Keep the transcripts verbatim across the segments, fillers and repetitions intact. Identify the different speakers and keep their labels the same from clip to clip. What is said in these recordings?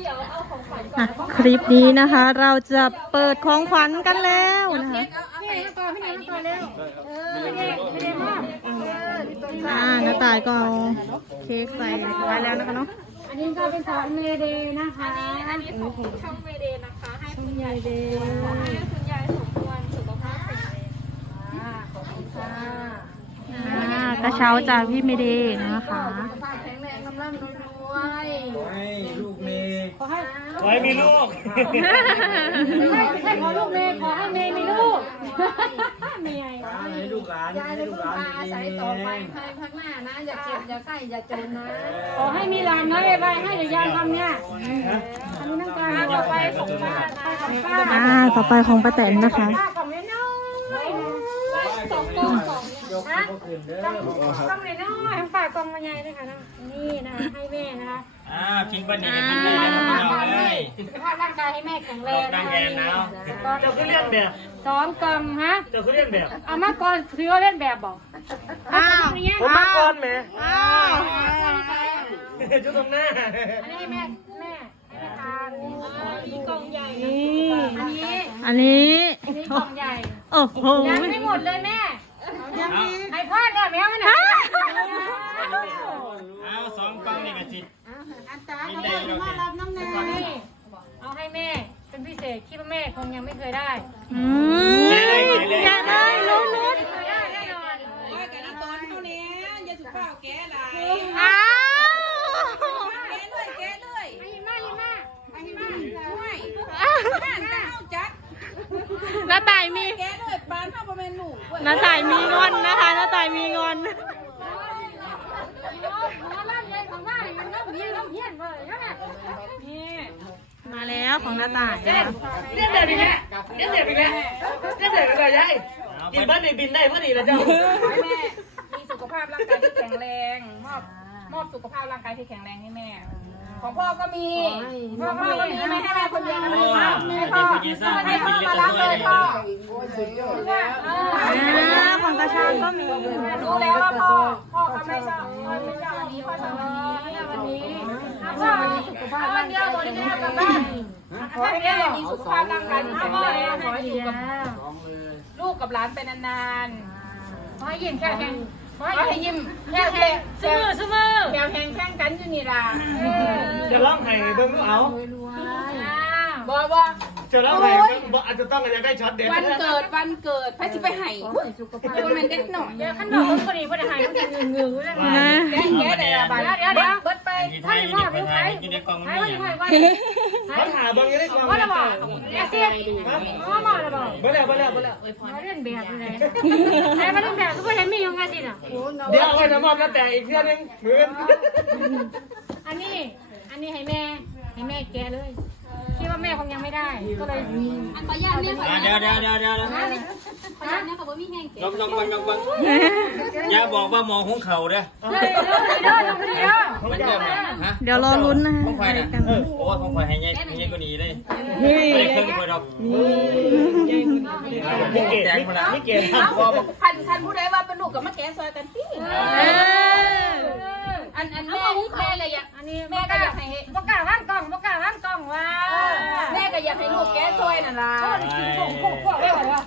Speaker 1: คลิปนี้นะคะเราจะเปิดของขวัญกันแล้วนะคะอ่าน้าตายก็เอาเค้กใส่ไว้แล้วนะคะเนาะ
Speaker 2: อันนี้ก็เป็นของเมเดย์นะคะ
Speaker 3: อันนี้ของช่องเมเดย์นะคะให้คุณยายเดย์ขอให้คุณยายสมควรสุขภาพแข็งแรง
Speaker 2: ขอบคุณค่ะ
Speaker 1: กระเช้าจากพี่เมเดย์นะคะ
Speaker 2: สุขภาพแข็งแรงกำลังรวย
Speaker 4: ขอให้ลูกเมย์
Speaker 2: ขอให้
Speaker 4: ขอให้มีลูก
Speaker 2: ไม่ใช่ขอลูกเมย์ขอให้เมย์มีลูกเมย์
Speaker 4: ให้ลูกหลาน
Speaker 2: ยายได้ลูกหลานอาศัยต่อไปภายภาคหน้านะอย่าเจ็บอย่าไข้อย่าจนนะขอให้มีหลานนะไอ้ใบให้อย่ายามทำเนี่ยอันนี้น้ำตาลต่อไปของป้าของป้า
Speaker 1: อ่าต่อไปของป้าแตนนะคะ
Speaker 2: ป้าของน้อยสองกล่องสองนะกล่องน้อยฝากกล่องมาใหญ่ด้วยค่ะนี่นะคะให้แม่นะคะ
Speaker 4: อ่ากินบะหมี่กินได้เลยพี่น้องเลย
Speaker 2: สุขภาพร่างกายให้แม่แข็งแรง
Speaker 4: ดังแอนนะเจ้าคือเล่นแบบ
Speaker 2: สองกล่องฮะ
Speaker 4: เจ้าคือเล่นแบบ
Speaker 2: เอามาก่อนถือว่าเล่นแบบบอก
Speaker 1: อ้าว
Speaker 4: ผมมาก่อนแม่
Speaker 1: อ้าว
Speaker 4: จุดตรงหน้า
Speaker 2: อันนี้ให้แม่แม่ให้แม่ทานนี่กล่องใหญ่
Speaker 1: นี่
Speaker 2: อันนี้
Speaker 1: อันนี้
Speaker 2: อันนี้กล่องใหญ่
Speaker 1: โอ้โห
Speaker 2: ยังไม่หมดเลยแม่ไอ้พ่อเนี่ยแม่มันไหน
Speaker 4: เอาสองกล่องนี่กับจิต
Speaker 2: อันตาเอามารับน้ำแน่เอาให้แม่เป็นพิเศษคิดว่าแม่คงยังไม่เคยได้
Speaker 1: อืมแกะเลยลุ้นลุ้น
Speaker 2: เคยได้แน่นอน
Speaker 5: ว่ากันนี่ตอนเท่านี้อย่าสุข้าวแก่หลาย
Speaker 1: อ้าว
Speaker 5: แก่เลยแก่เลย
Speaker 2: ไอ้มาไอ้มาไอ้มา
Speaker 5: ห่วยบ้านตาเฮาจัด
Speaker 1: น้าตายมี
Speaker 5: แก่เลยปานเฮาบ่แม่นลูกเว้ย
Speaker 1: น้าตายมีงอนนะคะน้าตายมีงอน มาแล้วของน้าตาย
Speaker 4: เล่นแบบนี้แหละเล่นแบบนี้แหละเล่นแบบนี้เลยยายกินบ้านในบินได้พอดีแล้วเจ้า
Speaker 5: ให้แม่มีสุขภาพร่างกายที่แข็งแรงมอบมอบสุขภาพร่างกายที่แข็งแรงให้แม่ของพ่อก็มีพ่อก็มีไม่ให้แม่คนเดียวนะให้พ่อให้พ่อให้พ่อมารับเลยพ่อ
Speaker 1: อ่าของตาชาญก็มี
Speaker 5: รู้แล้วว่าพ่อพ่อเขาไม่ชอบพ่อไม่ชอบวันนี้พ่อชอบวันนี้วันนี้พ่อสุขภาพวันเดียวตัวนี้ไม่ทำกับบ้านขอให้แม่มีสุขภาพร่างกายที่แข็งแรงขอให้อยู่กับลูกกับหลานไปนานๆ
Speaker 2: ขอให้ยิ้มแค่แข็งขอ
Speaker 5: ขอ
Speaker 2: ให้
Speaker 5: ให้
Speaker 2: ยิ้ม
Speaker 5: ยิ้มแค่แค่
Speaker 2: ซื้อซื้อมือ
Speaker 5: แถวแห่งแข่งกันอยู่นี่ล่ะ
Speaker 4: จะร้องไห้เบิ้งเอา
Speaker 5: บ่บ่
Speaker 4: จะร้องไห้บ่อาจจะต้องอะไรใกล้ช็อตเด็ด
Speaker 5: วันเกิดวันเกิดพระสิไปให้เดี๋ยวมันเด็กหน่อย
Speaker 2: เดี๋ยวขั้นบอกคนนี้คนไหนมันจะเงื้อเงื้อเลยนะ
Speaker 5: แกแกได้ละบาท
Speaker 2: เดี๋ยวเดี๋ยว
Speaker 5: เบิดไป
Speaker 4: ไทยนี่คนไทยกินในกล่อง
Speaker 2: ใคร
Speaker 4: นี่
Speaker 2: ว่า
Speaker 4: อย่าง
Speaker 2: ใครว่า
Speaker 4: เขาถามเบิ้งยังได้กล่อง
Speaker 2: ว่าระบอกเดี๋ยวสิว่ามาระบอก
Speaker 4: บ่แล้วบ่แล้วบ่แล้ว
Speaker 2: มาเล่นแบบอะไรใครมาเล่นแบบก็ไม่เห็นมีอยู่ไงสิน่ะ
Speaker 4: เดี๋ยวเอาไปน้ำมันแล้วแต่อีกเรื่องนึงเหมือน
Speaker 2: อันนี้อันนี้ให้แม่ให้แม่แกเลยคิดว่าแม่คงยังไม่ได้ก็เลย
Speaker 5: อันขอญาตเนี่ยขอ
Speaker 4: เดี๋ยวเดี๋ยวเดี๋ยวเดี๋ยว
Speaker 5: ขอญาตเนี่ยเขาบ่มีแห้งเก๋
Speaker 4: ลองลองบังลองบังอย่าบอกว่าหมอหุงเข่าเด้อ
Speaker 2: เฮ้ยเด้อเด้อเด้อเด้อ
Speaker 4: มันเกิดฮะ
Speaker 1: เดี๋ยวรอลุ้นนะคะ
Speaker 4: ของไฟน่ะโอ้ของไฟให้ใหญ่ใหญ่กว่านี้เลยไม่ได้ครึ่งคนหรอกนี่เก๋นี่เก๋
Speaker 5: คันคันผู้ใดว่าเป็นลูกกับมาแกซอยกันพี่
Speaker 1: เออ
Speaker 5: อันอันแม่แม่ก็อยาก
Speaker 2: อันนี้
Speaker 5: แม่
Speaker 2: แม่
Speaker 5: ก็
Speaker 2: ก็อยาก ก
Speaker 5: อายให้
Speaker 2: ประกาศร่างกล้องประกาศร่างกล้องว่า
Speaker 5: แม่ก็อยากให้ลูกแกซอยนั่นล่ะ
Speaker 2: ได้ไหมวะ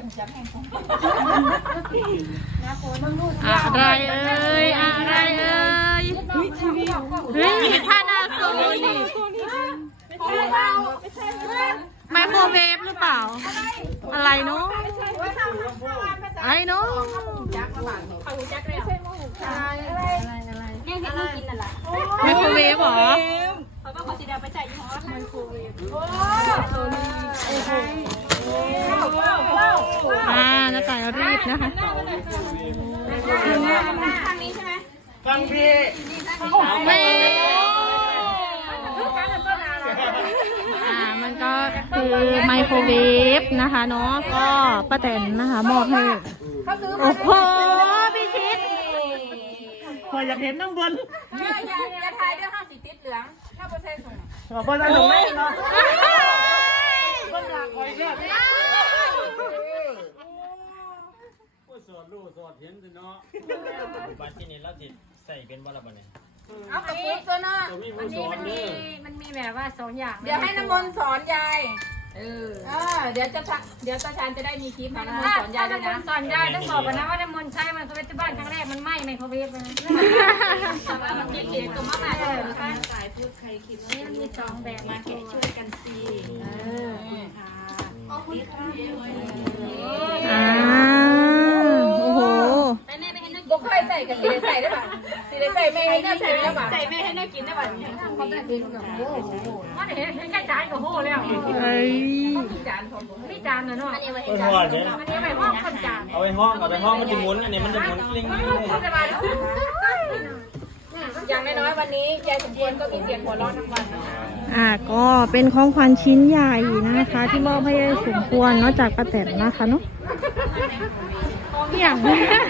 Speaker 1: อะไรเอ่ยอะไรเอ่ยเฮ้ยพานาโซนี่ไมโครเวฟหรือเปล่า อะไรเนาะอะไรเนาะ
Speaker 5: แม่ให้ลูกกินนั่นล่ะ
Speaker 1: ไมโครเวฟเหรอ
Speaker 5: เขาก็ขอสิดาไปใส่ยี่ห้อมันโควิด
Speaker 1: อ่าน้าตายรีบนะคะ
Speaker 5: ทางนี้ใช่ไหม
Speaker 4: ฟังพี่
Speaker 1: เว้อ่ามันก็คือไมโครเวฟนะคะเนาะก็ป้าแตนนะคะมอบให้
Speaker 5: เขาซื้อ
Speaker 1: โอ้โหพี่ชิด
Speaker 4: คอยอยากเห็นน้ำบน
Speaker 5: อย่าอย่าอย่าถ่ายเรื่องห้าสีติดเหลืองห้าเปอร์เซ็นต์ส่ง
Speaker 4: พอจะถึงไหมเนาะต้นหลักคอยเนี่ยสอดรู้สอดเห็นสิเนาะบ้านที่นี่เราจิตใส่เป็นบ้านละบ้านเนี่ย
Speaker 5: เอากระปุกตัวเนาะ
Speaker 4: ตัวมี
Speaker 5: มัน
Speaker 4: ผู้ส
Speaker 5: มี
Speaker 4: อน
Speaker 5: มันมี
Speaker 4: เนี่ย
Speaker 5: มันมี
Speaker 2: แบบว่าสองอย่าง
Speaker 5: เดี๋ยวให้น้ำมนต์สอนยายเออเดี๋ยวจะเดี๋ยวตาชานจะได้มีคลิปให้น้ำมนต์สอนยายด้วยนะ
Speaker 2: สอนยายต้องบอกกันนะว่าน้ำมนต์ใช้มันเขาไปที่บ้านครั้งแรกมันไหม้ไมโครเวฟเลยนะ
Speaker 5: แต่ว่ามันมีเขียนตัวมากมายเลยนะคะ
Speaker 2: นี่มันมีสองแบบมาแกะช่วยกันสิ
Speaker 1: อ่าโอ้โห
Speaker 5: บุกเคยใส่กับสีใส่ได้ป่ะสีใส่ไม่ให้เนื้อใส่ได้ป่ะใส่ไม่ให้เนื้อกินได้ป่ะเขาแบบเป็นแบบโอ้โห
Speaker 2: มันเห็นเห็นแค่จานก็โห่แล้ว
Speaker 1: เอ้ย
Speaker 5: มีจานผม
Speaker 2: ไม่จานเนาะ
Speaker 4: เออทอดเนี่ย
Speaker 2: อันนี้ไปห้องคนจาน
Speaker 4: เอาไปห้องเอาไปห้องมันจะหมุนอันนี้มันจะหมุนกลิ้ง
Speaker 2: สบายแล้ว
Speaker 5: อย่างน้อยๆวันนี้ยายสมควรก็มีเสียงหัวเราะทั้งวันนะคะ
Speaker 1: อ่าก็เป็นของขวัญชิ้นใหญ่นะคะ ที่มอบให้ยายสมควรเนอกจากป้าแตนนะคะเนาะอย่าง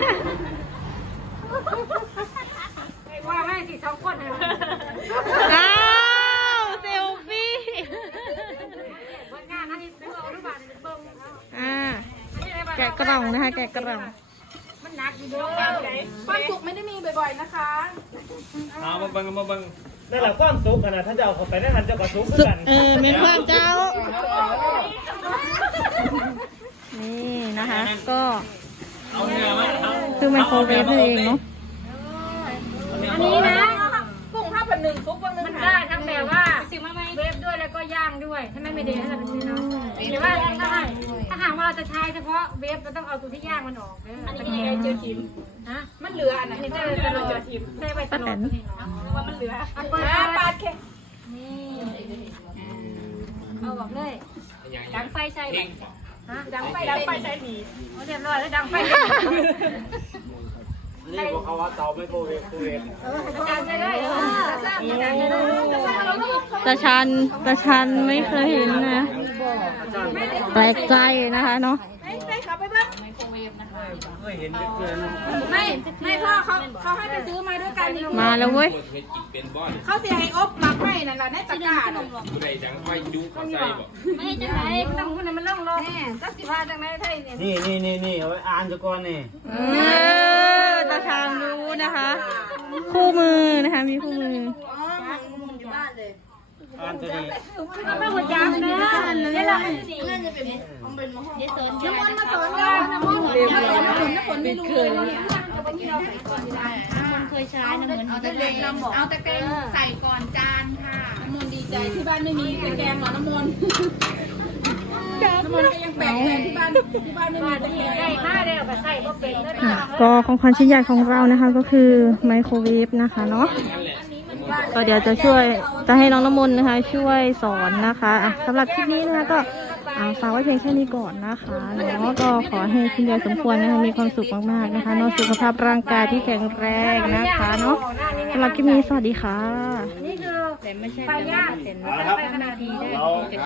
Speaker 2: ว่าให้สิสองคนเลย
Speaker 1: อ้าวเซลฟี่
Speaker 2: เบิ่งงานนะนี่ซื้อเอาหรือเปล่าเบิ่ง
Speaker 1: อ่าแกะกล่องนะคะ แกะกล่อง
Speaker 2: มันหนักอยู่ด้วย
Speaker 5: ความสุขไม่ได้มีบ่อยๆนะคะ
Speaker 4: เอามาเบิ่งมาเบิ่งนั่นแหละความสุขขนาดถ้าจะเอาเข้าไปได้ทันจะกระสุก
Speaker 1: สุด
Speaker 4: กัน
Speaker 1: เออมีความเจ้า นี่นะคะ ก็
Speaker 4: เอาเนื้อมาเอา
Speaker 1: คือไมโครเวฟนั่นเองเนาะ
Speaker 2: อันนี้นะ
Speaker 5: กุ้งห้าพันหนึ่งซุปวันหนึ่ง
Speaker 2: มัน
Speaker 5: ค่ะ
Speaker 2: ได้ทั้งแบบว่าเวฟด้วยแล้วก็ย่างด้วยถ้าไม่ไม่ดีให้เราไปซื้อเนาะแต่ว่าถ้าถ้าหากว่าเราจะใช้เฉพาะเวฟเราต้องเอาตัวที่ย่างมันออกเด้ออันนี้
Speaker 5: ไงเจอทิม
Speaker 2: ฮะ
Speaker 5: มันเหลืออันไหน
Speaker 2: นี่
Speaker 5: ใช่
Speaker 2: ใช่
Speaker 5: ไหม
Speaker 2: ตล
Speaker 5: เรา
Speaker 2: อด
Speaker 5: เจอทิม
Speaker 2: ใช่ไปตลอดนี่เนาะ
Speaker 5: ว่ามันเหลือ
Speaker 2: อันเปิด
Speaker 5: อ่าปาดแค่
Speaker 2: นี่เอาบอกเลยดังไฟใช่ไหมฮะ
Speaker 5: ดังไฟดังไฟใช้หนี
Speaker 2: เรียบร้อยแล้วดังไฟ
Speaker 4: นี่บอกเขาว่าเตาไมโครเวฟคูเวฟ
Speaker 2: ดังใจเลยทราบดังใจเลย
Speaker 1: ตาชันตาชันไม่เคยเห็นนะแปลกใจนะคะเนาะ
Speaker 5: ไม่ไม่เขาไปบ้าง
Speaker 4: เคยเห็นเกิน
Speaker 5: ไม่ไม่พ่อเขาเขาให้ไปซื้อมาด้วยกันนี่
Speaker 1: มาแล้วเว้ย
Speaker 5: เขาเสียให้อบมาให้นั่นแหละในตะกร้า
Speaker 6: ผู้ใดจังไฟยุเขาใส่บอก
Speaker 2: ไม่จังไหนต้องคนนั้นมันล่องลงแน่ก็สิว่าจังไหนไทยเนี่ย
Speaker 4: นี่นี่นี่นี่เอาไว้อ่านจะก่อนนี่
Speaker 1: เออตาชานรู้นะคะ คู่มือนะคะ มีคู่มือ
Speaker 4: อ่านตัวนี้
Speaker 2: ไม่หัวใจนะนี่เราเป็นสี
Speaker 5: น้ำมันมาสอนกันน้ำมันเรียนมาสอนน้ำฝนน้ำฝนไม่รู้เลยเนี่ย
Speaker 2: เคยใช้นะเหมือน
Speaker 5: เอาตะแกรงเอาตะแกรงใส่ก่อนจานค่ะน้ำมนต์ดีใจที่บ้านไม่มีตะแกรงหรอน้ำมนต์น้ำมนต์ก็ยังแปลกใจที่บ้านที่บ้านไม่มีตะแกรง
Speaker 2: ได้มาได้ก็ใส่ก็เป็นเลย
Speaker 1: อ่ะก็ของขวัญชิ้นใหญ่ของเรานะคะ ก็คือไมโครเวฟนะคะเนาะก็เดี๋ยวจะช่วยจะให้น้องน้ำมนต์นะคะ ช่วยสอนนะคะอ่ะสำหรับคลิปนี้นะคะก็อ่าฝากไว้เพียงแค่นี้ก่อนนะคะเนาะก็ขอให้คุณยายสมควรนะคะมีความสุขมากๆนะคะเนาะสุขภาพร่างกายที่แข็งแรงนะคะเนาะสำหรับคลิปนี้สวัสดีค่ะ
Speaker 2: นี่คือไฟย่าง
Speaker 4: เอาละครับ
Speaker 2: ไฟขนาดนี้
Speaker 4: เรา